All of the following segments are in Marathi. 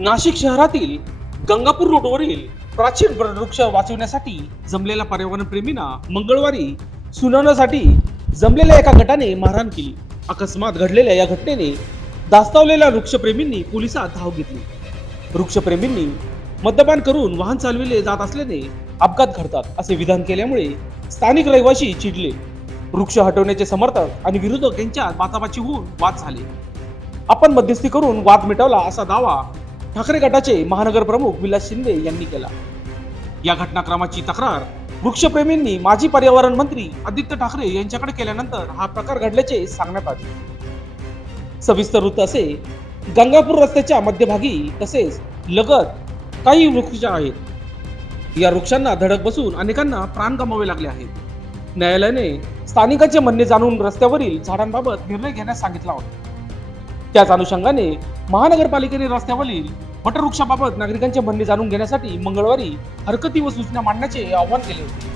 नाशिक शहरातील गंगापूर रोडवरील प्राचीन वृक्ष वाचवण्यासाठी जमलेल्या पर्यावरण प्रेमींना मंगळवारी सुनावण्यासाठी जमलेल्या एका गटाने मारहाण केली। अकस्मात घडलेल्या या घटनेने दास्तावलेल्या वृक्षप्रेमींनी पोलिसात धाव घेतली। वृक्षप्रेमींनी मद्यपान करून वाहन चालविले जात असल्याने अपघात घडतात असे विधान केल्यामुळे स्थानिक रहिवासी चिडले। वृक्ष हटवण्याचे समर्थक आणि विरोधक यांच्यात बाचाबाची होऊन वाद झाले। आपण मध्यस्थी करून वाद मिटवला असा दावा ठाकरे गटाचे महानगर प्रमुख विलास शिंदे यांनी केला। या घटनाक्रमाची तक्रार वृक्षप्रेमींनी माजी पर्यावरण मंत्री आदित्य ठाकरे यांच्याकडे केल्यानंतर हा प्रकार घडल्याचे सांगण्यात आले। सविस्तर वृत्त असे, गंगापूर रस्त्याच्या मध्यभागी तसेच लगत काही वृक्ष आहेत। या वृक्षांना धडक बसून अनेकांना प्राण गमावे लागले आहेत। न्यायालयाने स्थानिकांचे म्हणणे जाणून रस्त्यावरील झाडांबाबत निर्णय घेण्यास सांगितला होता। त्याच अनुषंगाने महानगरपालिकेने रस्त्यावरील वटवृक्षाबाबत नागरिकांचे म्हणणे जाणून घेण्यासाठी मंगळवारी हरकती व सूचना मांडण्याचे आवाहन केले होते।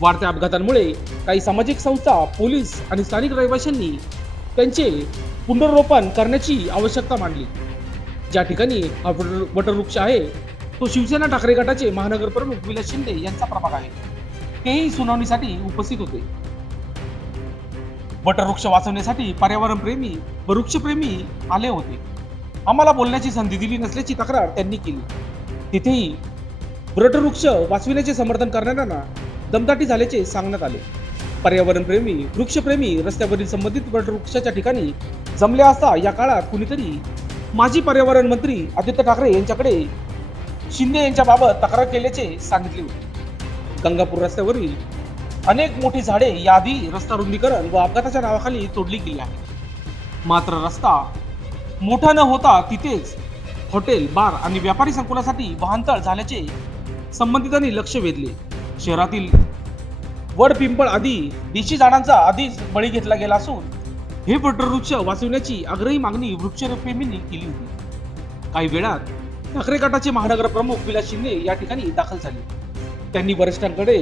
वाढत्या अपघातांमुळे काही सामाजिक संस्था, पोलीस आणि स्थानिक रहिवाशांनी त्यांचे पुनर्रोपण करण्याची आवश्यकता मांडली। ज्या ठिकाणी हा वटवृक्ष आहे तो शिवसेना ठाकरे गटाचे महानगर प्रमुख विलास शिंदे यांचा प्रभाग आहे। तेही सुनावणीसाठी उपस्थित होते। वटवृक्ष वाचवण्यासाठी पर्यावरण प्रेमी व वृक्षप्रेमी आले होते। आम्हाला बोलण्याची संधी दिली नसल्याची तक्रार त्यांनी केली। तिथेही वटवृक्ष वाचविण्याचे समर्थन करणाऱ्यांना दमदाटी झाल्याचे सांगण्यात आले। पर्यावरण प्रेमी, वृक्षप्रेमी रस्त्यावरील संबंधित वटवृक्षाच्या ठिकाणी जमले असता या काळात कुणीतरी माजी पर्यावरण मंत्री आदित्य ठाकरे यांच्याकडे शिंदे यांच्याबाबत तक्रार केल्याचे सांगितले होते। गंगापूर रस्त्यावरील अनेक मोठी झाडे याआधी रस्ता रुंदीकरण व अपघाताच्या नावाखाली तोडली गेली आहेत। मात्र रस्ता मोठा न होता तिथेच हॉटेल, बार आणि व्यापारी संकुलासाठी वाहनतळ झाल्याचे संबंधितांनी लक्ष वेधले। शहरातील वड, पिंपळ आदी देशी झाडांचा आधीच बळी घेतला गेला असून हे वटवृक्ष वाचवण्याची आग्रही मागणी वृक्षप्रेमींनी केली होती। काही वेळात ठाकरे गटाचे महानगर प्रमुख विलास शिंदे या ठिकाणी दाखल झाले। त्यांनी वरिष्ठांकडे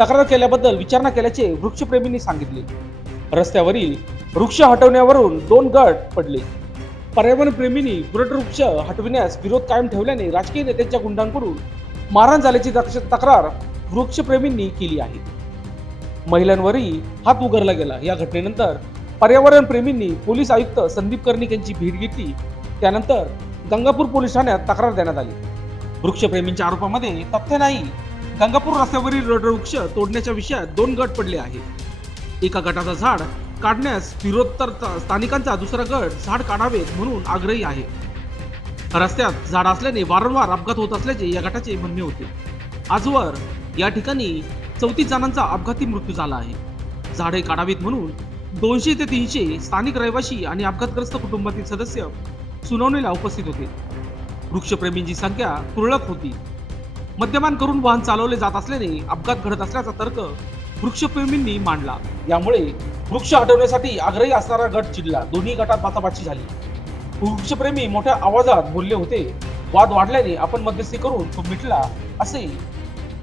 तक्रार केल्याबद्दल विचारणा केल्याचे वृक्षप्रेमींनी सांगितले। रस्त्यावरील वृक्ष हटवण्यावरून 2 गट पडले। पर्यावरण प्रेमींनी वटवृक्ष हटविण्यास विरोध कायम ठेवल्याने राजकीय नेत्यांच्या गुंडांकडून मारहाण झाल्याची तक्रार वृक्षप्रेमींनी केली आहे। महिलांवरही हात उगारला गेला। या घटनेनंतर पर्यावरण प्रेमींनी पोलीस आयुक्त संदीप कर्णिक यांची भेट घेतली। त्यानंतर गंगापूर पोलीस ठाण्यात तक्रार देण्यात आली। वृक्षप्रेमींच्या आरोपामध्ये तथ्य नाही। गंगापूर रस्त्यावरील वटवृक्ष तोडण्याच्या विषयात 2 गट पडले आहेत। एका गटाचा झाड काढण्यास विरोध तर स्थानिकांचा दुसरा गट झाड काढावेत म्हणून आग्रही आहे। रस्त्यात झाड असल्याने वारंवार अपघात होत असल्याचे या गटाचे म्हणणे होते। आजवर या ठिकाणी 34 जणांचा अपघाती मृत्यू झाला आहे। झाडे काढावीत म्हणून 200 ते 300 स्थानिक रहिवासी आणि अपघातग्रस्त कुटुंबातील सदस्य सुनावणीला उपस्थित होते। वृक्षप्रेमींची संख्या तुरळक होती। मद्यपान करून वाहन चालवले जात असल्याने अपघात घडत असल्याचा तर्क वृक्षप्रेमींनी मांडला। यामुळे वृक्ष हटवण्यासाठी आग्रही असणारा गट चिडला। दोन्ही गटात बाचाबाची झाली। वृक्षप्रेमी मोठ्या आवाजात बोलले होते। वाद वाढल्याने आपण मध्यस्थी करून तो मिटला असे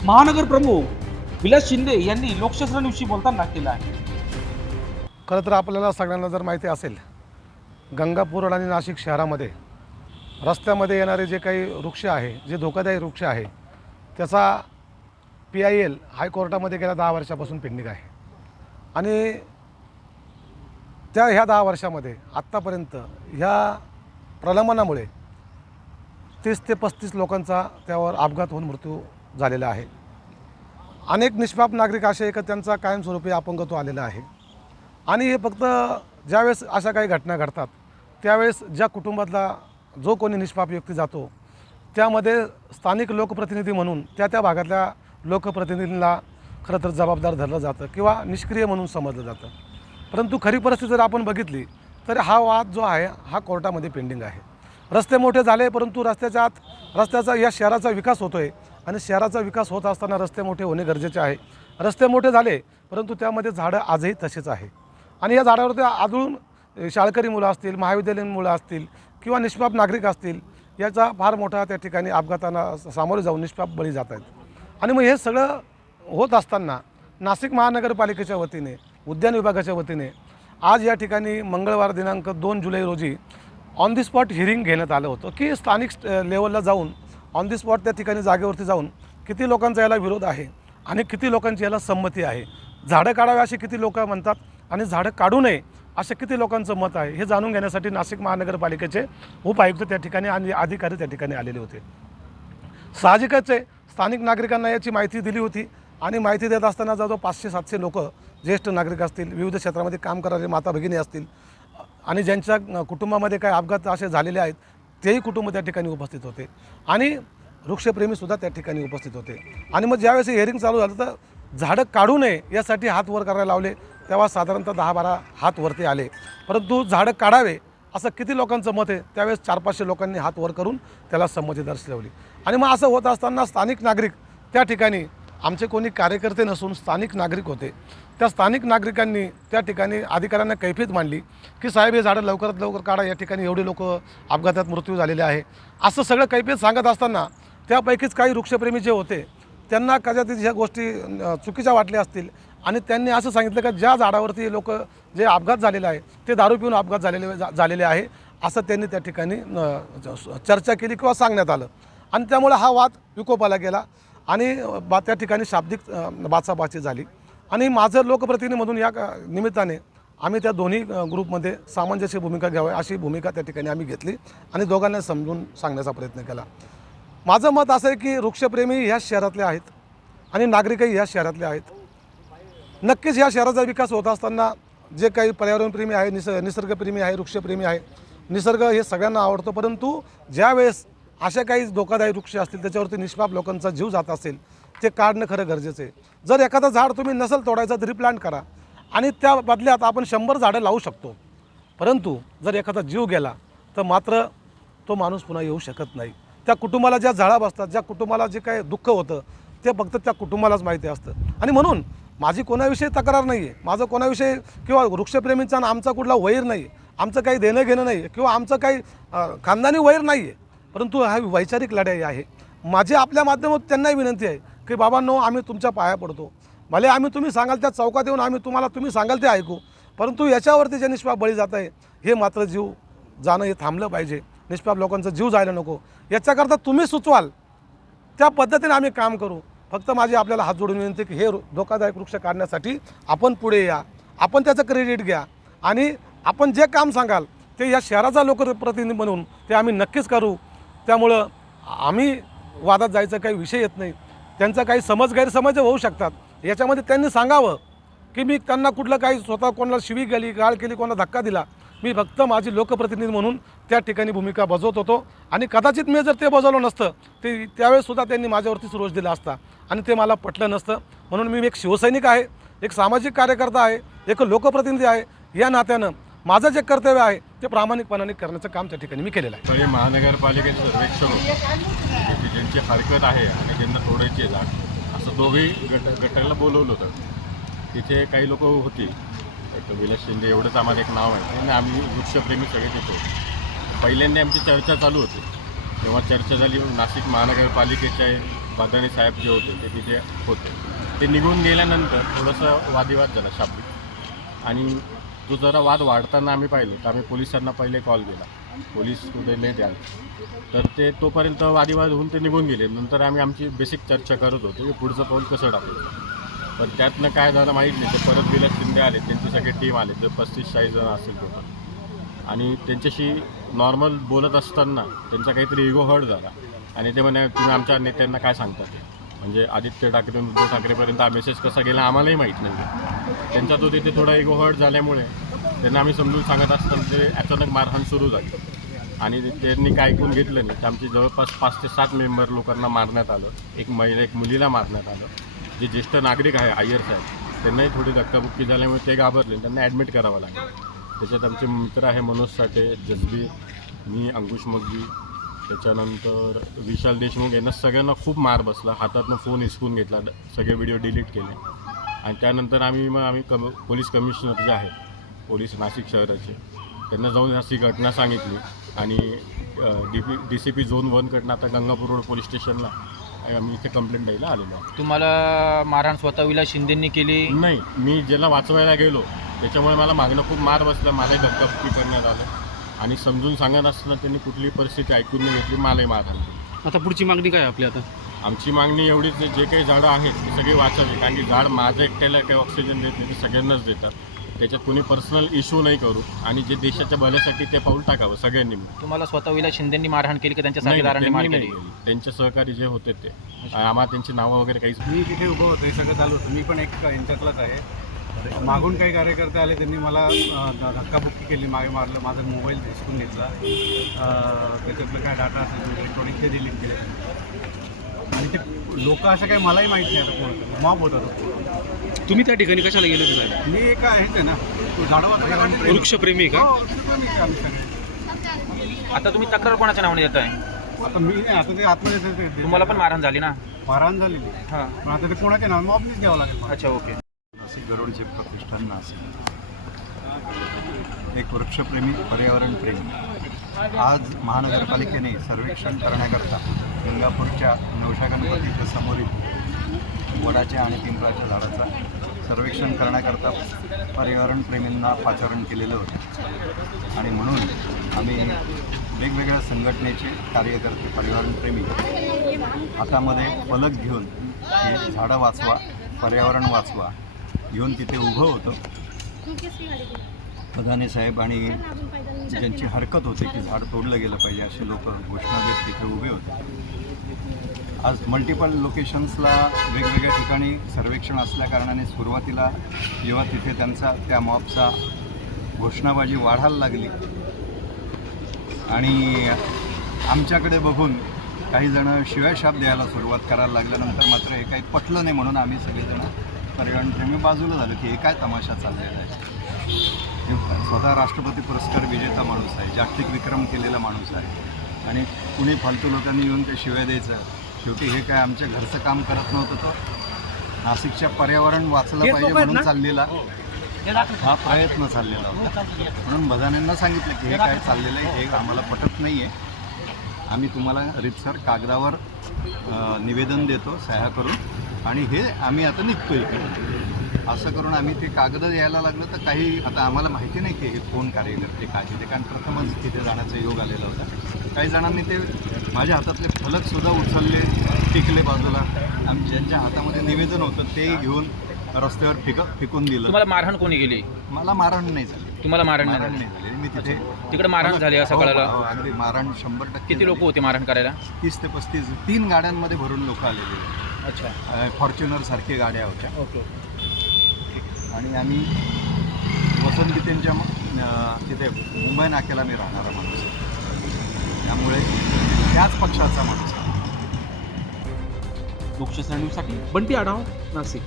महानगर प्रमुख विलास शिंदे यांनी लोकशास्त्र न्यूजशी बोलताना केलं आहे। खरं तर आपल्याला सगळ्यांना जर माहिती असेल, गंगापूर आणि नाशिक शहरामध्ये रस्त्यामध्ये येणारे जे काही वृक्ष आहे, जे धोकादायक वृक्ष आहे, त्याचा PIL हायकोर्टामध्ये गेल्या 10 वर्षापासून पेंडिंग आहे। आणि ह्या 10 वर्षामध्ये आत्तापर्यंत ह्या प्रलंबनामुळे 30 ते 35 लोकांचा त्यावर अपघात होऊन मृत्यू झालेला आहे। अनेक निष्पाप नागरिक असे आहे की त्यांचा कायमस्वरूपी अपंगत्व आलेला आहे। आणि हे फक्त ज्यावेळेस अशा काही घटना घडतात त्यावेळेस ज्या कुटुंबातला जो कोणी निष्पाप व्यक्ती जातो त्यामध्ये स्थानिक लोकप्रतिनिधी म्हणून त्या भागातल्या लोकप्रतिनिधींना खरं तर जबाबदार धरलं जातं किंवा निष्क्रिय म्हणून समजलं जातं। परंतु खरी परिस्थिती जर आपण बघितली तर हा वाद जो आहे हा कोर्टामध्ये पेंडिंग आहे। रस्ते मोठे झाले परंतु रस्त्याचा या शहराचा विकास होतो आहे आणि शहराचा विकास होत असताना रस्ते मोठे होणे गरजेचे आहे। रस्ते मोठे झाले परंतु त्यामध्ये झाडं आजही तसेच आहे। आणि या झाडावरती आदळून शाळकरी मुलं असतील, महाविद्यालयीन मुलं असतील किंवा निष्पाप नागरिक असतील, याचा फार मोठा त्या ठिकाणी अपघातांना सामोरे जाऊन निष्पाप बळी जात आहेत। आणि मग हे सगळं होत असताना नाशिक महानगरपालिकेच्या वतीने, उद्यान विभागाच्या वतीने आज या ठिकाणी मंगळवार दिनांक 2 जुलै रोजी ऑन दी स्पॉट हिअरिंग घेण्यात आलं होतं की स्थानिक लेवलला जाऊन ऑन दी स्पॉट त्या ठिकाणी जागेवरती जाऊन किती लोकांचा याला विरोध आहे आणि किती लोकांची याला संमती आहे, झाडं काढावे असे किती लोक म्हणतात आणि झाडं काढू नये असे किती लोकांचं मत आहे, हे जाणून घेण्यासाठी नाशिक महानगरपालिकेचे उपायुक्त त्या ठिकाणी आणि अधिकारी त्या ठिकाणी आलेले होते. साहजिकच आहे, स्थानिक नागरिकांना याची माहिती दिली होती आणि माहिती देत असताना जवळजवळ 500-700 लोक ज्येष्ठ नागरिक असतील, विविध क्षेत्रामध्ये काम करणारे माता भगिनी असतील आणि ज्यांच्या कुटुंबामध्ये काही अपघात असे झालेले आहेत तेही कुटुंब त्या ठिकाणी उपस्थित होते आणि वृक्षप्रेमीसुद्धा त्या ठिकाणी उपस्थित होते. आणि मग ज्यावेळेस हिअरिंग चालू झालं तर झाडं काढू नये यासाठी हात वर करायला लावले, तेव्हा साधारणतः 10-12 हात वरती आले. परंतु झाडं काढावे असं किती लोकांचं मत आहे, त्यावेळेस 400-500 लोकांनी हात वर करून त्याला संमती दर्शवली. आणि मग असं होत असताना स्थानिक नागरिक त्या ठिकाणी, आमचे कोणी कार्यकर्ते नसून स्थानिक नागरिक होते, त्या स्थानिक नागरिकांनी त्या ठिकाणी अधिकाऱ्यांना कैफियत मांडली की साहेब हे झाडं लवकरात लवकर काढा, या ठिकाणी एवढे लोक अपघातात मृत्यू झालेले आहे. असं सगळं कैफियत सांगत असताना त्यापैकीच काही वृक्षप्रेमी जे होते त्यांना कदाचित ह्या गोष्टी चुकीच्या वाटल्या असतील आणि त्यांनी असं सांगितलं की ज्या झाडावरती लोक जे अपघात झालेले आहे ते दारू पिऊन अपघात झालेले आहे असं त्यांनी त्या ठिकाणी चर्चा केली किंवा सांगण्यात आलं. आणि त्यामुळे हा वाद विकोपाला गेला आणि त्या ठिकाणी शाब्दिक बाचाबाची झाली. आणि माझं लोकप्रतिनिधी म्हणून या निमित्ताने आम्ही त्या दोन्ही ग्रुपमध्ये सामंजस्य भूमिका घ्यावी अशी भूमिका त्या ठिकाणी आम्ही घेतली आणि दोघांना समजून सांगण्याचा प्रयत्न केला. माझं मत असं आहे की वृक्षप्रेमी ह्याच शहरातले आहेत आणि नागरिकही ह्याच शहरातले आहेत. नक्कीच ह्या शहराचा विकास होत असताना जे काही पर्यावरणप्रेमी आहे, निसर्गप्रेमी आहे, वृक्षप्रेमी आहे, निसर्ग हे सगळ्यांना आवडतो. परंतु ज्यावेळेस अशा काही धोकादायक वृक्ष असतील त्याच्यावरती निष्पाप लोकांचा जीव जात असेल ते काढणं खरं गरजेचं आहे. जर एखादं झाड तुम्ही नसेल तोडायचं तर रिप्लांट करा आणि त्या बदल्यात आपण 100 झाडं लावू शकतो. परंतु जर एखादा जीव गेला तर मात्र तो माणूस पुन्हा येऊ शकत नाही. त्या कुटुंबाला ज्या झळा बसतात, ज्या कुटुंबाला जे काही दुःख होतं ते फक्त त्या कुटुंबालाच माहिती असतं. आणि म्हणून माझी कोणाविषयी तक्रार नाही आहे, माझं कोणाविषयी किंवा वृक्षप्रेमींचा आमचा कुठला वैर नाही, आमचं काही देणं घेणं नाही किंवा आमचं काही खानदानी वैर नाही आहे. परंतु हा वैचारिक लढाई आहे. माझी आपल्या माध्यमातून त्यांनाही विनंती आहे की बाबांनो, आम्ही तुमच्या पाया पडतो, भले आम्ही तुम्ही सांगाल त्या चौकात येऊन आम्ही तुम्ही सांगाल ते ऐकू, परंतु याच्यावरती जे निष्पाप बळी जात आहे हे मात्र जीव जाणं हे थांबलं पाहिजे. निष्पाप लोकांचा जीव जायला नको, याच्याकरता तुम्ही सुचवाल त्या पद्धतीने आम्ही काम करू. फक्त माझी आपल्याला हात जोडून विनंती की हे धोकादायक वृक्ष काढण्यासाठी आपण पुढे या, आपण त्याचं क्रेडिट घ्या आणि आपण जे काम सांगाल ते या शहराचा लोकप्रतिनिधी म्हणून ते आम्ही नक्कीच करू. त्यामुळं आम्ही वादात जायचा काही विषय येत नाही. त्यांचा काही गैरसमज होऊ शकतात, याच्यामध्ये त्यांनी सांगावं की मी त्यांना कुठलं काही स्वतः कोणाला शिवी गेली, गाळ केली, कोणाला धक्का दिला. मी फक्त माझी लोकप्रतिनिधी म्हणून त्या ठिकाणी भूमिका बजावत होतो आणि कदाचित मी जर ते बजावलं नसतं ते त्यावेळेससुद्धा त्यांनी माझ्यावरतीच रोष दिला असता आणि ते मला पटलं नसतं. म्हणून मी एक शिवसैनिक आहे, एक सामाजिक कार्यकर्ता आहे, एक लोकप्रतिनिधी आहे. या नात्यानं माझं जे कर्तव्य आहे ते प्रामाणिकपणाने करण्याचं काम त्या ठिकाणी मी केलेलं आहे. महानगरपालिकेचं सर्वेक्षण ज्यांची हरकत आहे आणि ज्यांना तोडायची आहे झाड, असं दोघेही गटाला बोलवलं होतं. तिथे काही लोक होती, एक विलास शिंदे एवढंच आम्हाला एक नाव आहे आणि आम्ही वृक्षप्रेमी सगळे तिथे होतो. पहिल्यांदा आमची चर्चा चालू होती, तेव्हा चर्चा झाली. नाशिक महानगरपालिकेचे बादाणी साहेब जे होते ते तिथे होते. ते निघून गेल्यानंतर थोडंसं वादिवाद झाला शाब्दिक आणि जो जरा वाद वाढताना आम्ही पाहिलं तर आम्ही पोलिसांना पहिले कॉल केला. पोलीस कुठे लेट आले तर ते तोपर्यंत वादिवाद होऊन ते निघून गेले. नंतर आम्ही आमची बेसिक चर्चा करत होतो की पुढचं पाऊल कसं टाकायचं. पण त्यातनं काय झालं माहीत नाही. ते परत विलास शिंदे आले, त्यांची सगळे टीम आले, तर 35-40 जण असेल टोटल. आणि त्यांच्याशी नॉर्मल बोलत असताना त्यांचा काहीतरी इगो हर्ट झाला आणि ते म्हणे तुम्ही आमच्या नेत्यांना काय सांगता. ते म्हणजे आदित्य ठाकरे उद्धव ठाकरेपर्यंत हा मेसेज कसा गेला आम्हालाही माहीत नाही. त्यांचा तो तिथे थोडा इगो हर्ट झाल्यामुळे त्यांना आम्ही समजून सांगत असताना ते अचानक मारहाण सुरू झाली आणि त्यांनी काय ऐकून घेतलं नाही. तर आमची जवळपास 5 ते 7 मेंबर लोकांना मारण्यात आलं. एक मुलीला मारण्यात आलं. जे ज्येष्ठ नागरिक आहे अय्यर साहेब त्यांनाही थोडी धक्काबुक्की झाल्यामुळे ते घाबरले, त्यांना ॲडमिट करावं लागलं. त्याच्यात आमचे मित्र आहे मनोज साठे, जसबी, मी, अंकुश मग्गी, त्याच्यानंतर विशाल देशमुख, यांना सगळ्यांना खूप मार बसला. हातातनं फोन हिसकून घेतला, सगळे व्हिडिओ डिलीट केले. आणि त्यानंतर आम्ही पोलीस कमिशनर जे आहेत पोलीस नाशिक शहराचे त्यांना जाऊन अशी घटना सांगितली आणि DCP झोन 1कडनं आता गंगापूर रोड पोलीस स्टेशनला आम्ही इथे कंप्लेंट द्यायला आलेलो आहे. तुम्हाला मारहाण स्वतः विलास शिंदेंनी केली? नाही, मी ज्याला वाचवायला गेलो त्याच्यामुळे मला मागणं खूप मार बसला. माझाही धक्काबुक्की करण्यात आलं आणि समजून सांगत असताना त्यांनी कुठली परिस्थिती ऐकून नाही घेतली, मलाही मारहाण केली. आता पुढची मागणी काय आपली आता? आमची मागणी एवढीच आहे, जे काही झाडं आहेत ते सगळी वाचावी, कारण की झाड माझं एकट्याला काही ऑक्सिजन देत नाही, ते सगळ्यांनाच देतात. त्याच्यात कोणी पर्सनल इश्यू नाही करू आणि जे देशाच्या भल्यासाठी ते पाऊल टाकावं सगळ्यांनी मिळून. तुम्हाला स्वतः विलास शिंदेंनी मारहाण केली की त्यांच्या नाही, साथीदारांनी त्यांनी मार नाही केली? केली. त्यांचे सहकारी जे होते ते आम्हाला त्यांची नावं वगैरे काहीच मी तिथे उभं होतो, हे सगळं चालू होतं. मी पण एक यांच्यातलाच आहे. मागून काही कार्यकर्ते आले, त्यांनी मला धक्काबुक्की केली, मागे मारलं, माझा मोबाईल हिसकून घेतला, त्याच्यातलं काय डाटा असेल इलेक्ट्रॉनिक ते डिलीट केले. आणि ते लोक असं काही मलाही माहीत नाही आता कोण मॉब होता तो. तुम्ही त्या ठिकाणी कशाला गेले होते साहेब? मी एका हेच आहे ना, झाडं वृक्षप्रेमी आहे का? वृक्षप्रेमी आहे आम्ही सगळे. आता तुम्ही तक्रार कोणाच्या नावाने देताय? आता मी नाही, आता ते आतमध्ये तुम्हाला पण मारहाण झाली ना? मारहाण झालेली, हां, पण आता ते कोणाच्या नाव मॉबनीच घ्यावं लागेल मला. अच्छा, ओके. नाशिक गरुडचे प्रतिष्ठान नाशिक एक वृक्षप्रेमी पर्यावरणप्रेमी आज महानगरपालिकेने सर्वेक्षण करण्याकरता गंगापूरच्या नवशा गणपतीच्या समोरील वडाच्या आणि पिंपळाच्या झाडाचा सर्वेक्षण करण्याकरता पर्यावरणप्रेमींना पाचारण केलेलं होतं. आणि म्हणून आम्ही वेगवेगळ्या संघटनेचे कार्यकर्ते पर्यावरणप्रेमी हातामध्ये फलक घेऊन हे झाडं वाचवा, पर्यावरण वाचवा घेऊन तिथे उभं होतं. प्रधाने साहेब आणि ज्यांची हरकत होती की झाड तोडलं गेलं पाहिजे असे लोक घोषणा देत तिथे उभे होते. आज मल्टिपल लोकेशन्सला वेगवेगळ्या ठिकाणी सर्वेक्षण असल्याकारणाने सुरुवातीला जेव्हा तिथे त्यांचा त्या मॉबचा घोषणाबाजी वाढायला लागली आणि आमच्याकडे बघून काही जण शिव्याशाप द्यायला सुरुवात करायला लागल्यानंतर मात्र हे काही पटलं नाही, म्हणून आम्ही सगळेजण पर्यावरणप्रेमी बाजूला झालो की हे काय तमाशा चाललेला आहे. हे स्वतः राष्ट्रपती पुरस्कार विजेता माणूस आहे, जागतिक विक्रम केलेला माणूस आहे आणि कुणी फालतू लोकांनी येऊन ते शिव्या द्यायचं. शेवटी हे काय आमच्या घरचं काम करत नव्हतं, तो नाशिकच्या पर्यावरण वाचलं पाहिजे म्हणून चाललेला हा प्रयत्न चाललेला होता. म्हणून बदानेंना सांगितलं की हे काय चाललेलं आहे, हे आम्हाला पटत नाही आहे, आम्ही तुम्हाला रीतसर कागदावर निवेदन देतो सह्या करून आणि हे आम्ही आता निघतो इकडे. असं करून आम्ही ते कागद यायला लागलं तर काही आता आम्हाला माहिती नाही की हे कोण कार्यकर्ते काय ते, कारण प्रथमच तिथे जाण्याचा योग आलेला होता. काही जणांनी ते माझ्या हातातले फलकसुद्धा उचलले, टिकले बाजूला. ज्यांच्या हातामध्ये निवेदन होतं ते घेऊन रस्त्यावर फेकून दिलं. तुम्हाला मारहाण कोणी केली? मला मारहाण नाही झाली. तुम्हाला मारहाण नाही मारहाण झाली? नाही झाली. मी तिथे तिकडे मारहाण झाली असं हो, कळालं? हो, अगदी मारहाण 100% किती लोक होते मारहाण करायला? 30 ते 35 3 गाड्यांमध्ये भरून लोक आलेले. अच्छा, फॉर्च्युनर सारखे गाड्या होत्या ओके. आणि आम्ही वसंतगीतेंच्या तिथे मुंबई नाक्याला मी राहणारा माणूस आहे, त्यामुळे त्याच पक्षाचा माणूस आहे. लोकशाही न्यूजसाठी बंटी आढाव, नाशिक.